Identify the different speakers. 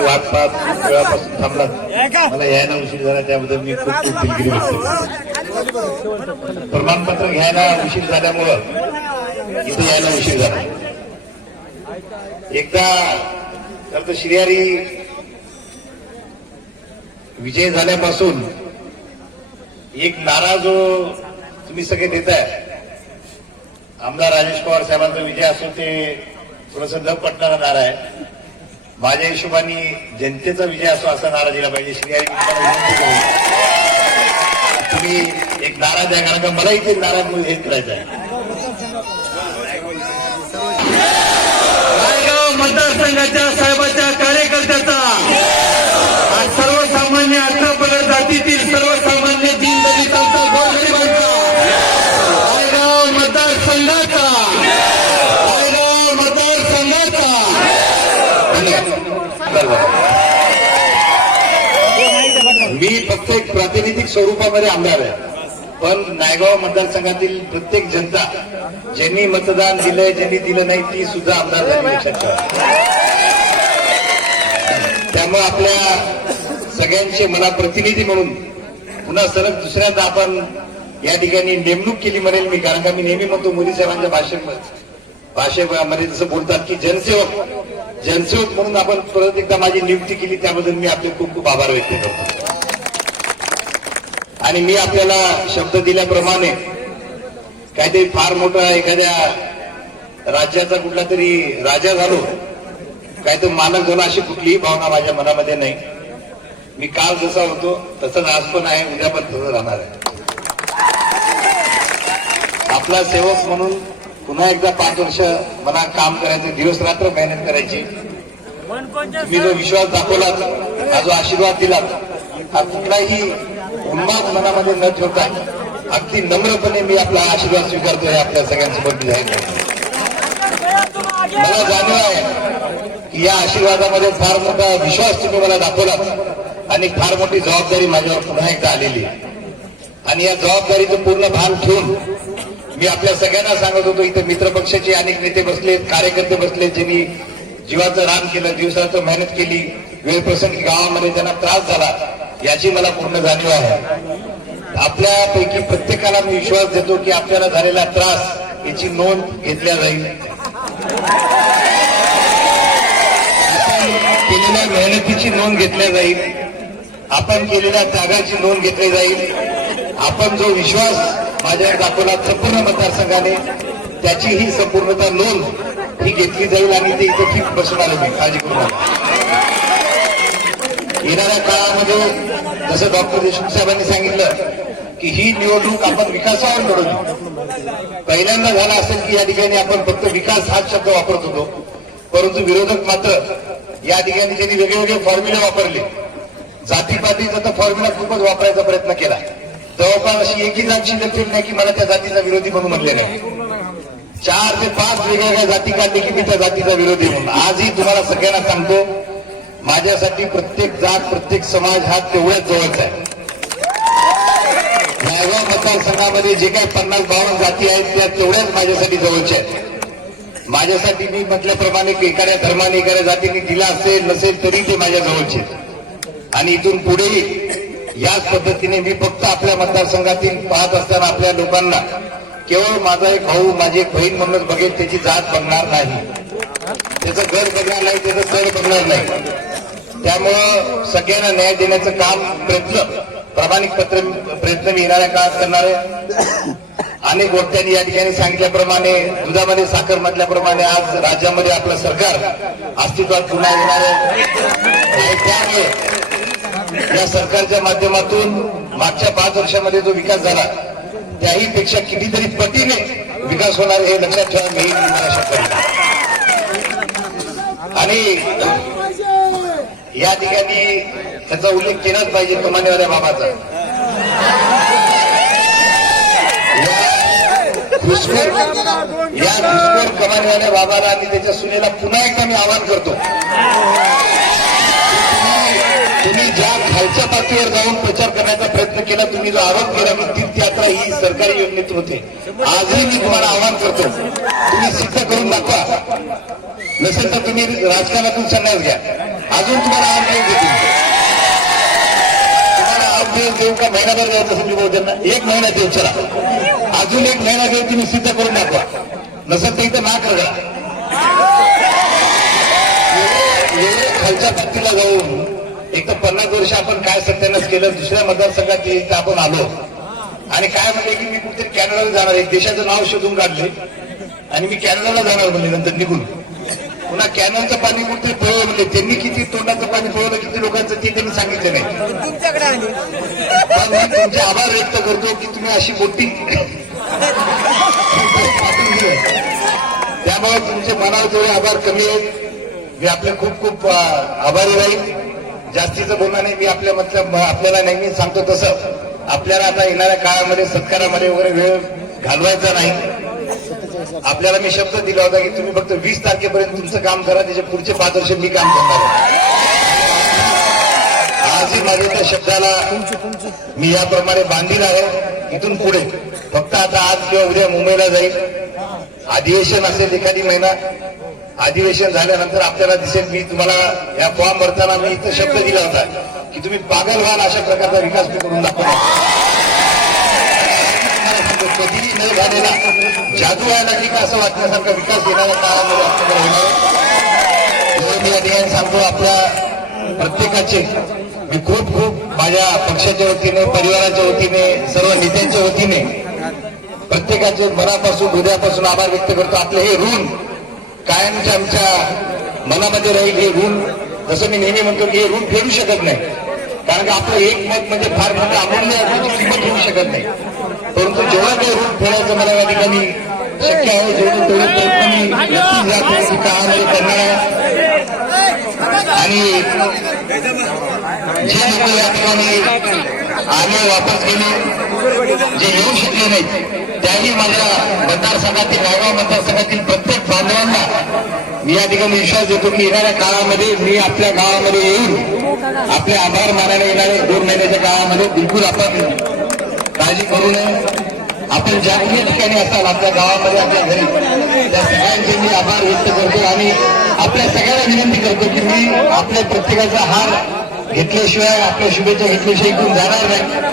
Speaker 1: वाट पाहत वेळापासून थांबला मला यायला उशीर झाला त्याबद्दल मी खूप खूप दिलगिरी व्यक्त प्रमाणपत्र घ्यायला उशीर झाल्यामुळं इथे यायला उशीर झाला एकदा खरं तर श्रीहरी विजय झाल्यापासून एक नारा जो तुम्ही सगळे देताय आमदार राजेश पवार साहेबांचा विजय असो ते थोडस न पटणारा नारा आहे. माझ्या हिशोबाने जनतेचा विजय असो असा नारा दिला पाहिजे. श्रीहरी आई तुम्ही एक नारा द्या कारण का मला इथे नारा हेच करायचं आहे.
Speaker 2: रायगाव मतदारसंघाच्या
Speaker 1: मी फक्त एक प्रातिनिधिक स्वरूपामध्ये आमदार आहे. पण नायगाव मतदारसंघातील प्रत्येक जनता ज्यांनी मतदान दिलंय ज्यांनी दिलं नाही ती सुद्धा आमदार झाली त्यामुळे आपल्या सगळ्यांचे मला प्रतिनिधी म्हणून पुन्हा सरळ दुसऱ्यांदा आपण या ठिकाणी नेमणूक केली म्हणेल मी कारण का मी नेहमी म्हणतो मोदी साहेबांच्या भाषेमध्ये भाषेमध्ये जसं बोलतात की जनसेवक. जनसेवक म्हणून आपण परत एकदा माझी नियुक्ती केली त्याबद्दल मी आपले खूप खूप आभार व्यक्त करतो. आणि मी आपल्याला शब्द दिल्याप्रमाणे काहीतरी फार मोठा एखाद्या राज्याचा कुठला तरी राजा झालो काय तो मालक झालो अशी कुठलीही भावना माझ्या मनामध्ये नाही. मी काल जसा होतो तसंच आज पण आहे उद्या पण तसं राहणार आहे. आपला सेवक म्हणून पुन्हा एकदा पाच वर्ष मला काम करायचं दिवस रात्र मेहनत करायची. मी जो विश्वास दाखवला हा जो आशीर्वाद दिला हा कुठलाही उन्माद मनामध्ये न ठेवता अगदी नम्रपणे मी आपला आशीर्वाद स्वीकारतोय आपल्या सगळ्यांसोबत जाहीर मला जाणीव आहे की या आशीर्वादामध्ये फार मोठा विश्वास तुम्ही मला दाखवलात आणि फार मोठी जबाबदारी माझ्यावर पुन्हा एकदा आलेली आणि या जबाबदारीचं पूर्ण भान ठेवून मी आपल्या सगळ्यांना सांगत होतो इथे मित्रपक्षाचे अनेक नेते बसलेत कार्यकर्ते बसलेत ज्यांनी जीवाचं रान केलं दिवसाचं मेहनत केली वेळप्रसंगी गावामध्ये त्यांना त्रास झाला याची मला पूर्ण जाणीव आहे. आपल्यापैकी प्रत्येकाला मी विश्वास देतो की आपल्याला झालेला त्रास याची नोंद घेतल्या जाईल. केलेल्या मेहनतीची नोंद घेतल्या जाईल. आपण केलेल्या त्यागाची नोंद घेतली जाईल. आपण जो विश्वास माझ्यावर दाखवला संपूर्ण मतदारसंघाने त्याची ही संपूर्णता नोंद ही घेतली जाईल आणि ते इथे ठीक बसून आले मी काळजी करू नका. येणाऱ्या काळामध्ये जसं डॉक्टर देशमुख साहेबांनी सांगितलं की ही निवडणूक आपण विकासावर लढवली पहिल्यांदा झाला असेल की या ठिकाणी आपण फक्त विकास हाच शब्द वापरत होतो परंतु विरोधक मात्र या ठिकाणी त्यांनी वेगवेगळे फॉर्म्युले वापरले जातीपातीचा तर फॉर्म्युला खूपच वापरायचा प्रयत्न केला. जवळपास अशी एकही जात शिल्लक ठेवली नाही की मला त्या जातीचा विरोधी म्हणून म्हणले नाही. चार ते पाच वेगवेगळ्या जाती काढले की मी त्या जातीचा विरोधी म्हणून. आजही तुम्हाला सगळ्यांना सांगतो माझ्यासाठी प्रत्येक जात प्रत्येक समाज हा तेवढ्याच जवळचा आहे. नायगाव मतदारसंघामध्ये जे काही पन्नास बावन्न जाती आहेत त्या तेवढ्याच माझ्यासाठी जवळच्या आहेत. माझ्यासाठी मी म्हटल्याप्रमाणे एखाद्या धर्माने एखाद्या जातीने दिला असेल नसेल तरी ते माझ्या जवळचे आहेत. आणि इथून पुढेही याच पद्धतीने मी फक्त आपल्या मतदारसंघातील पाहत असताना आपल्या लोकांना केवळ माझा एक भाऊ माझी एक बहीण म्हणूनच बघेल त्याची जात बघणार नाही. त्याचं घर बघणार नाही त्याचं सर बघणार नाही. त्यामुळं सगळ्यांना न्याय देण्याचं काम प्रयत्न प्रामाणिक पत्र प्रयत्न मी येणाऱ्या काळात करणार आहे. अनेक वक्त्यांनी या ठिकाणी सांगितल्याप्रमाणे दुधामध्ये साखर म्हटल्याप्रमाणे आज राज्यामध्ये आपलं सरकार अस्तित्वात पुन्हा येणार आहे. त्यामुळे या सरकारच्या माध्यमातून मागच्या पाच वर्षामध्ये जो विकास झाला त्याही पेक्षा कितीतरी पटीने विकास होणार हे लक्षात ठेवा मी आणि या ठिकाणी त्याचा उल्लेख केलाच पाहिजे कमानेवाल्या बाबाचा. या घुसखोर कमानवाल्या कमानेवाल्या बाबाला आणि त्याच्या सुनेला पुन्हा एकदा मी आवाहन करतो. ज्या खालच्या पातळीवर जाऊन प्रचार करण्याचा प्रयत्न केला तुम्ही जो आरोप केला की तीर्थयात्रा ही सरकारी योजनेतून होते. आजही मी तुम्हाला आवाहन करतो. तुम्ही सिद्ध करून दाखवा. नसेल तर तुम्ही राजकारणातून संन्यास घ्या. अजून तुम्हाला आठ दिवस देतील. तुम्हाला आठ दिवस देऊ का महिनाभर द्यायचं संजू भाऊ त्यांना एक महिना देऊ चला. अजून एक महिना घेऊन तुम्ही सिद्ध करून दाखवा. नसेल तर इथं ना करा खालच्या पातळीला जाऊन एक तर पन्नास वर्ष आपण काय सत्यानाश केलं दुसऱ्या मतदारसंघात इथं आपण आलो. आणि काय म्हणले की मी कुठेतरी कॅनडाला जाणार आहे देशाचं नाव शोधून काढले. आणि मी कॅनडाला जाणार म्हणले नंतर निघून. पुन्हा कॅनलचं पाणी कुठे पळवलं म्हणजे त्यांनी किती तोंडाचं पाणी पळवलं किती लोकांचं ते त्यांनी सांगितलं नाही. पण मी तुमचे आभार व्यक्त करतो की तुम्ही अशी मोठी. त्यामुळे तुमचे मनावर जेवढे आभार कमी आहेत मी आपले खूप खूप आभारी राहील जास्तीचं बोलणं नाही मी आपल्या मतलब आपल्याला नेहमी सांगतो तसं. आपल्याला आता येणाऱ्या काळामध्ये सत्कारामध्ये वगैरे वेळ घालवायचा नाही. आपल्याला मी शब्द दिला होता की तुम्ही फक्त वीस तारखेपर्यंत तुमचं काम करा त्याच्या पुढचे पाच वर्ष मी काम करणार आजही माझ्या त्या शब्दाला मी याप्रमाणे बांधील आहे इथून पुढे. फक्त आता आज किंवा उद्या मुंबईला जाईल. अधिवेशन असेल एखादी महिना. अधिवेशन झाल्यानंतर आपल्याला दिसेल मी तुम्हाला या फॉर्म भरताना मी इथं शब्द दिला होता की तुम्ही पागल व्हाल अशा प्रकारचा विकास मी करून दाखवला कधीही न झालेला जादू व्हायला लागली का असं वाटण्यासारखा विकास येणाऱ्या काळामध्ये आपल्याकडे होणार मी या ठिकाणी सांगतो आपल्या प्रत्येकाचे मी खूप खूप माझ्या पक्षाच्या वतीने परिवाराच्या वतीने सर्व नेत्यांच्या वतीने प्रत्येकाचे मनापासून हृदयापासून आभार व्यक्त करतो. आपलं हे ऋण कायमच्या आमच्या मनामध्ये राहील हे ऋण. जसं मी नेहमी म्हणतो की हे ऋण फेडू शकत नाही. कारण की आपलं एक मत म्हणजे फार मोठं अमूल्य किंमत ठेवू शकत नाही. परंतु जेव्हा काही ऋण फेडायचं मला या ठिकाणी शक्य आहे जेवढे तेवढे प्रयत्न मी नक्कीच या काळामध्ये करणार आहे. आणि जे लोक या ठिकाणी आले वापस गेले जे येऊ शकले नाहीत त्याही माझ्या मतदारसंघातील नायगाव मतदारसंघातील मी या ठिकाणी विश्वास देतो की येणाऱ्या काळामध्ये मी आपल्या गावामध्ये येऊन आपले आभार मानायला येणाऱ्या दोन महिन्याच्या काळामध्ये बिलकुल आपण काळजी करू नये. आपण ज्या ठिकाणी असाल आपल्या गावामध्ये आपल्या घरी. त्या सगळ्यांचे मी आभार व्यक्त करतो आणि आपल्या सगळ्यांना विनंती करतो की मी आपल्या प्रत्येकाचा हार घेतल्याशिवाय आपल्या शुभेच्छा घेतल्याशिवाय इकडून जाणार नाही.